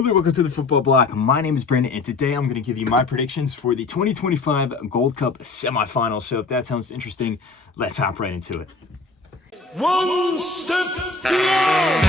Hello, welcome to the Football Bloc. My name is Brandon, and today I'm going to give you my predictions for the 2025 Gold Cup semifinals. So if that sounds interesting, let's hop right into it. One step beyond.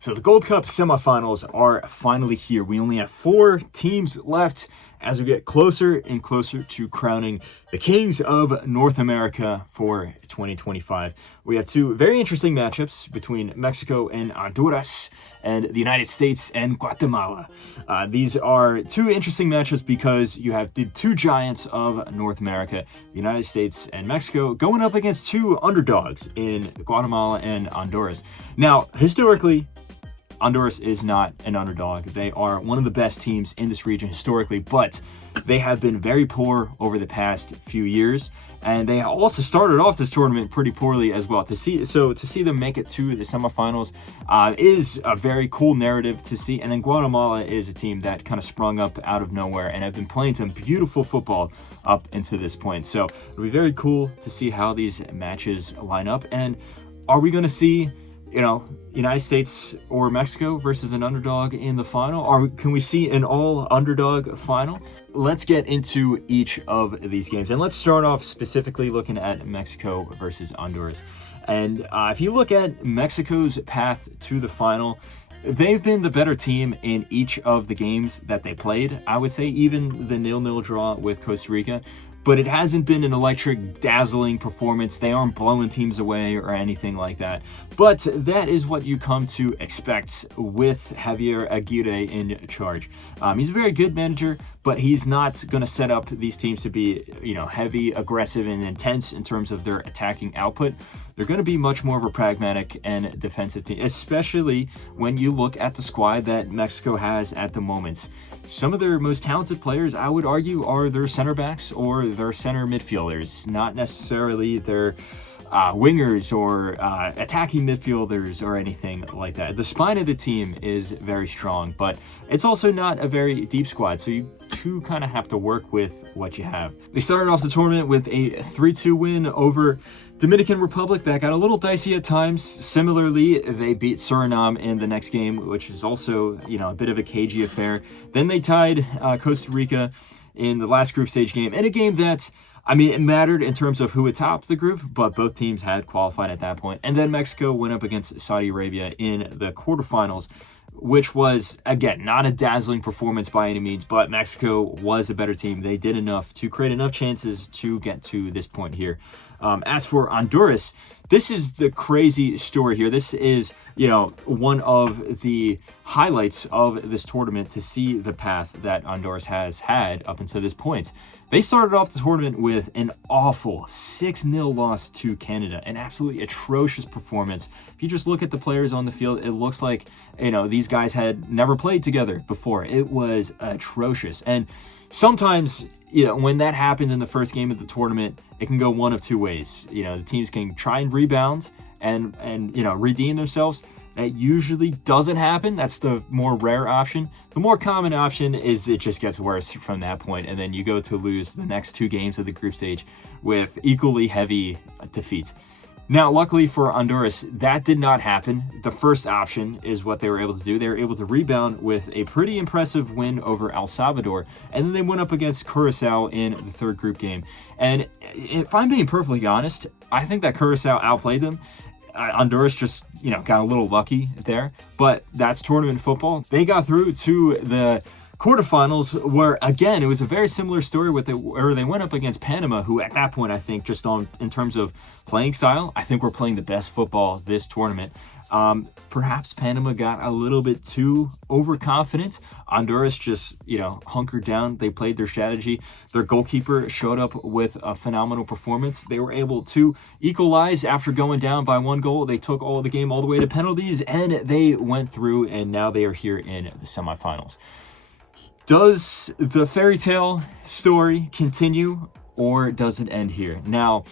So the Gold Cup semifinals are finally here. We only have 4 teams left as we get closer and closer to crowning the Kings of North America for 2025. We have 2 very interesting matchups between Mexico and Honduras and the United States and Guatemala. These are 2 interesting matchups because you have the 2 giants of North America, the United States and Mexico, going up against 2 underdogs in Guatemala and Honduras. Now, historically, Honduras is not an underdog. They are one of the best teams in this region historically, but they have been very poor over the past few years, and they also started off this tournament pretty poorly as well. To see them make it to the semifinals is a very cool narrative to see. And then Guatemala is a team that kind of sprung up out of nowhere and have been playing some beautiful football up until this point. So it'll be very cool to see how these matches line up. And are we going to see, United States or Mexico versus an underdog in the final? Or can we see an all underdog final? Let's get into each of these games. And let's start off specifically looking at Mexico versus Honduras. And if you look at Mexico's path to the final, they've been the better team in each of the games that they played. I would say even the 0-0 draw with Costa Rica. But it hasn't been an electric, dazzling performance. They aren't blowing teams away or anything like that. But that is what you come to expect with Javier Aguirre in charge. He's a very good manager, but he's not going to set up these teams to be, heavy, aggressive, and intense in terms of their attacking output. They're going to be much more of a pragmatic and defensive team, especially when you look at the squad that Mexico has at the moment. Some of their most talented players, I would argue, are their center backs or their center midfielders, not necessarily their wingers or attacking midfielders or anything like that. The spine of the team is very strong, but it's also not a very deep squad, so you kind of have to work with what you have. They started off the tournament with a 3-2 win over Dominican Republic that got a little dicey at times. Similarly, they beat Suriname in the next game, which is also, a bit of a cagey affair. Then they tied Costa Rica in the last group stage game, in a game that, it mattered in terms of who would top the group, but both teams had qualified at that point. And then Mexico went up against Saudi Arabia in the quarterfinals, which was, again, not a dazzling performance by any means, but Mexico was a better team. They did enough to create enough chances to get to this point here. As for Honduras, this is the crazy story here. This is, one of the highlights of this tournament, to see the path that Honduras has had up until this point. They started off the tournament with an awful 6-0 loss to Canada, an absolutely atrocious performance. If you just look at the players on the field, it looks like, these guys had never played together before. It was atrocious. And sometimes, when that happens in the first game of the tournament, it can go one of 2 ways. The teams can try and rebound and redeem themselves. That usually doesn't happen. That's the more rare option. The more common option is it just gets worse from that point, and then you go to lose the next 2 games of the group stage with equally heavy defeats. Now, luckily for Honduras, that did not happen. The first option is what they were able to do. They were able to rebound with a pretty impressive win over El Salvador, and then they went up against Curacao in the 3rd group game. And if I'm being perfectly honest, I think that Curacao outplayed them. Honduras just, got a little lucky there, but that's tournament football. They got through to the quarterfinals, where, again, it was a very similar story where they went up against Panama, who at that point, I think, just in terms of playing style, I think we're playing the best football this tournament. Perhaps Panama got a little bit too overconfident. Honduras just, hunkered down. They played their strategy. Their goalkeeper showed up with a phenomenal performance. They were able to equalize after going down by 1 goal. They took the game all the way to penalties, and they went through, and now they are here in the semifinals. Does the fairy tale story continue, or does it end here? Now,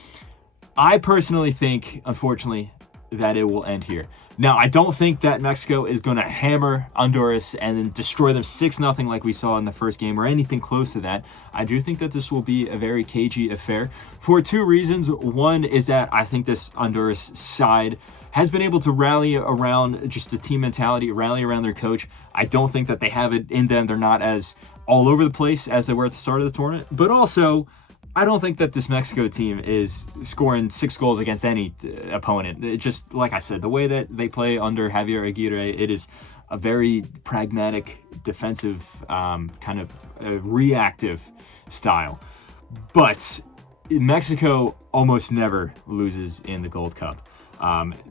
I personally think, unfortunately, that it will end here. Now, I don't think that Mexico is going to hammer Honduras and then destroy them 6-0 like we saw in the first game or anything close to that. I do think that this will be a very cagey affair for two reasons. One is that I think this Honduras side has been able to rally around just a team mentality, rally around their coach. I don't think that they have it in them. They're not as all over the place as they were at the start of the tournament. But also, I don't think that this Mexico team is scoring 6 goals against any opponent. It just, like I said, the way that they play under Javier Aguirre, it is a very pragmatic, defensive, kind of reactive style. But Mexico almost never loses in the Gold Cup.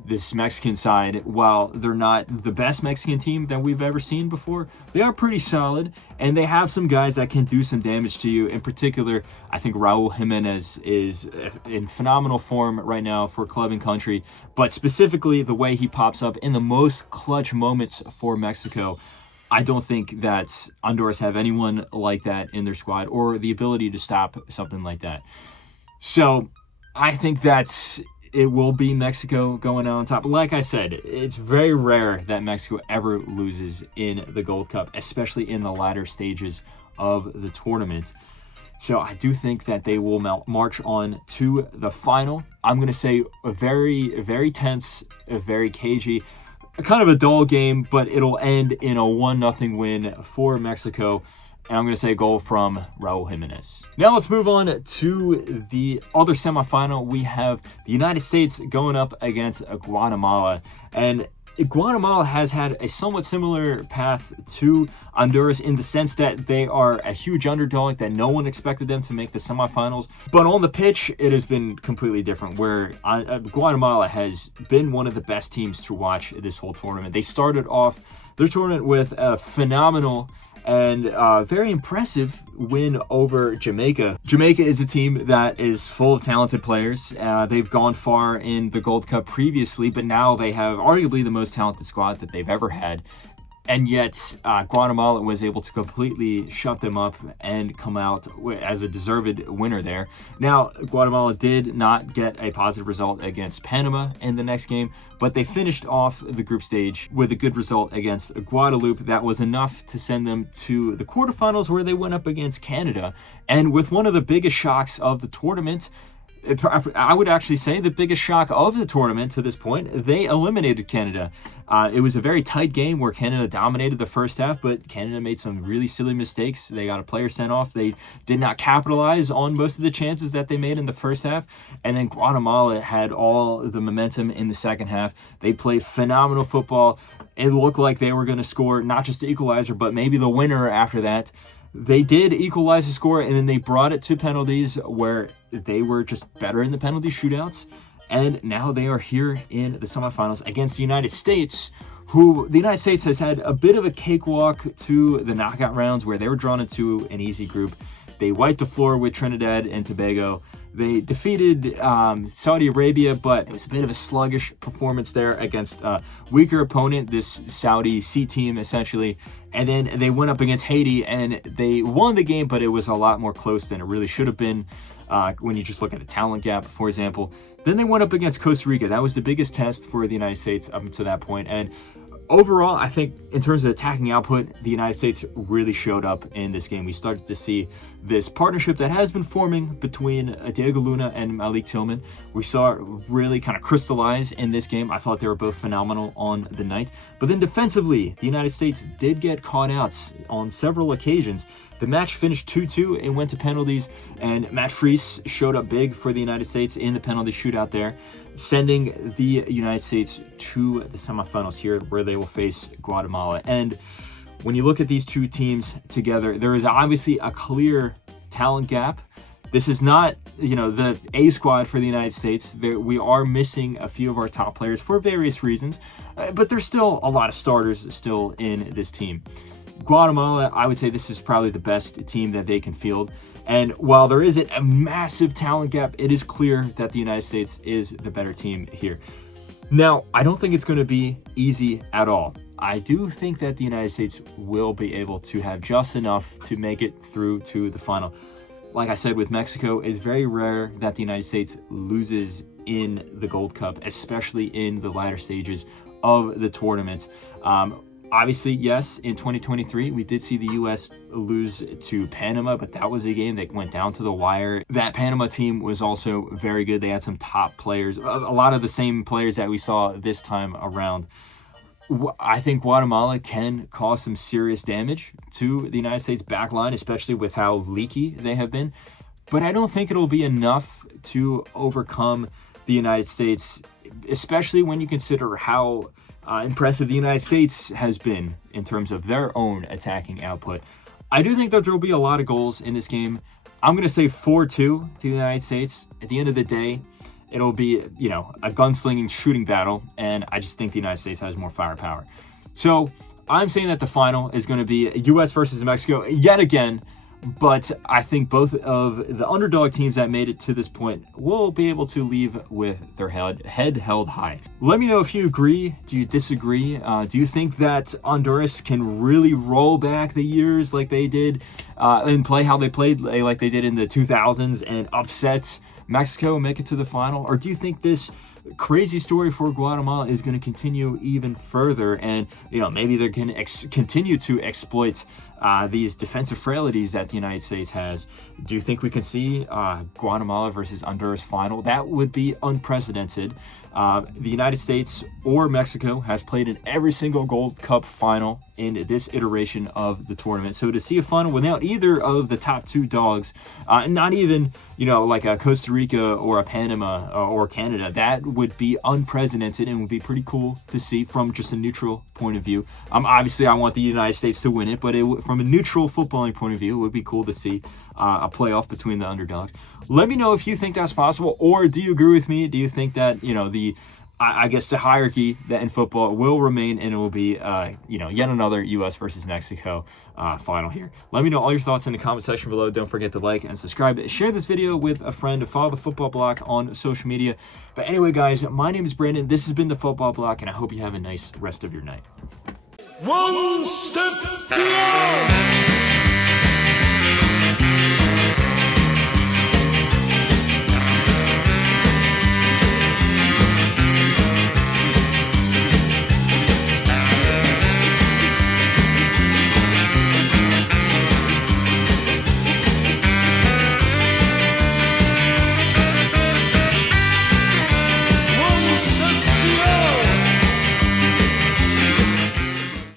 This Mexican side, while they're not the best Mexican team that we've ever seen before, they are pretty solid, and they have some guys that can do some damage to you. In particular, I think Raul Jimenez is in phenomenal form right now for club and country, but specifically the way he pops up in the most clutch moments for Mexico. I don't think that Honduras have anyone like that in their squad or the ability to stop something like that. So I think that's it will be Mexico going out on top. Like I said, it's very rare that Mexico ever loses in the Gold Cup, especially in the latter stages of the tournament. So I do think that they will march on to the final. I'm going to say a very, very tense, a very cagey, kind of a dull game, but it'll end in a 1-0 win for Mexico. And I'm going to say a goal from Raul Jimenez. Now let's move on to the other semifinal. We have the United States going up against Guatemala. And Guatemala has had a somewhat similar path to Honduras in the sense that they are a huge underdog, that no one expected them to make the semifinals. But on the pitch, it has been completely different, where Guatemala has been one of the best teams to watch this whole tournament. They started off their tournament with a phenomenal and very impressive win over Jamaica. Jamaica is a team that is full of talented players. They've gone far in the Gold Cup previously, but now they have arguably the most talented squad that they've ever had. And yet, Guatemala was able to completely shut them up and come out as a deserved winner there. Now, Guatemala did not get a positive result against Panama in the next game, but they finished off the group stage with a good result against Guadeloupe. That was enough to send them to the quarterfinals, where they went up against Canada. And with one of the biggest shocks of the tournament, I would actually say the biggest shock of the tournament to this point, they eliminated Canada. It was a very tight game where Canada dominated the first half, but Canada made some really silly mistakes. They got a player sent off. They did not capitalize on most of the chances that they made in the first half. And then Guatemala had all the momentum in the second half. They played phenomenal football. It looked like they were going to score not just the equalizer, but maybe the winner after that. They did equalize the score, and then they brought it to penalties, where they were just better in the penalty shootouts. And now they are here in the semifinals against the United States, who the United States has had a bit of a cakewalk to the knockout rounds, where they were drawn into an easy group. They wiped the floor with Trinidad and Tobago. They defeated Saudi Arabia, but it was a bit of a sluggish performance there against a weaker opponent, this Saudi C team, essentially. And then they went up against Haiti, and they won the game, but it was a lot more close than it really should have been when you just look at a talent gap, for example. Then they went up against Costa Rica. That was the biggest test for the United States up until that point. And overall, I think in terms of attacking output, the United States really showed up in this game. We started to see this partnership that has been forming between Diego Luna and Malik Tillman. We saw it really kind of crystallize in this game. I thought they were both phenomenal on the night. But then defensively, the United States did get caught out on several occasions. The match finished 2-2 and went to penalties, and Matt Freese showed up big for the United States in the penalty shootout there, sending the United States to the semifinals here, where they will face Guatemala. And when you look at these two teams together, there is obviously a clear talent gap. This is not, the A squad for the United States. We are missing a few of our top players for various reasons, but there's still a lot of starters still in this team. Guatemala, I would say this is probably the best team that they can field. And while there isn't a massive talent gap, it is clear that the United States is the better team here. Now, I don't think it's going to be easy at all. I do think that the United States will be able to have just enough to make it through to the final. Like I said, with Mexico, it's very rare that the United States loses in the Gold Cup, especially in the latter stages of the tournament. Obviously, yes, in 2023, we did see the U.S. lose to Panama, but that was a game that went down to the wire. That Panama team was also very good. They had some top players, a lot of the same players that we saw this time around. I think Guatemala can cause some serious damage to the United States back line, especially with how leaky they have been. But I don't think it'll be enough to overcome the United States, especially when you consider how impressive the United States has been in terms of their own attacking output. I do think that there will be a lot of goals in this game. I'm going to say 4-2 to the United States. At the end of the day, it'll be, a gunslinging shooting battle, and I just think the United States has more firepower. So I'm saying that the final is going to be U.S. versus Mexico yet again, but I think both of the underdog teams that made it to this point will be able to leave with their head held high. Let me know if you agree. Do you disagree? Do you think that Honduras can really roll back the years like they did and play how they played like they did in the 2000s and upset Mexico and make it to the final? Or do you think this crazy story for Guatemala is going to continue even further, and maybe they're going to continue to exploit these defensive frailties that the United States has? Do you think we can see Guatemala versus Honduras final? That would be unprecedented. The United States or Mexico has played in every single Gold Cup final in this iteration of the tournament. So to see a final without either of the top two dogs, not even, like a Costa Rica or a Panama or Canada, that would be unprecedented and would be pretty cool to see from just a neutral point of view. Obviously, I want the United States to win it, but from a neutral footballing point of view, it would be cool to see a playoff between the underdogs. Let me know if you think that's possible, or do you agree with me? Do you think that, I guess the hierarchy that in football will remain, and it will be, yet another U.S. versus Mexico final here? Let me know all your thoughts in the comment section below. Don't forget to like and subscribe. Share this video with a friend. Follow the Football Bloc on social media. But anyway, guys, my name is Brandon. This has been the Football Bloc, and I hope you have a nice rest of your night. One step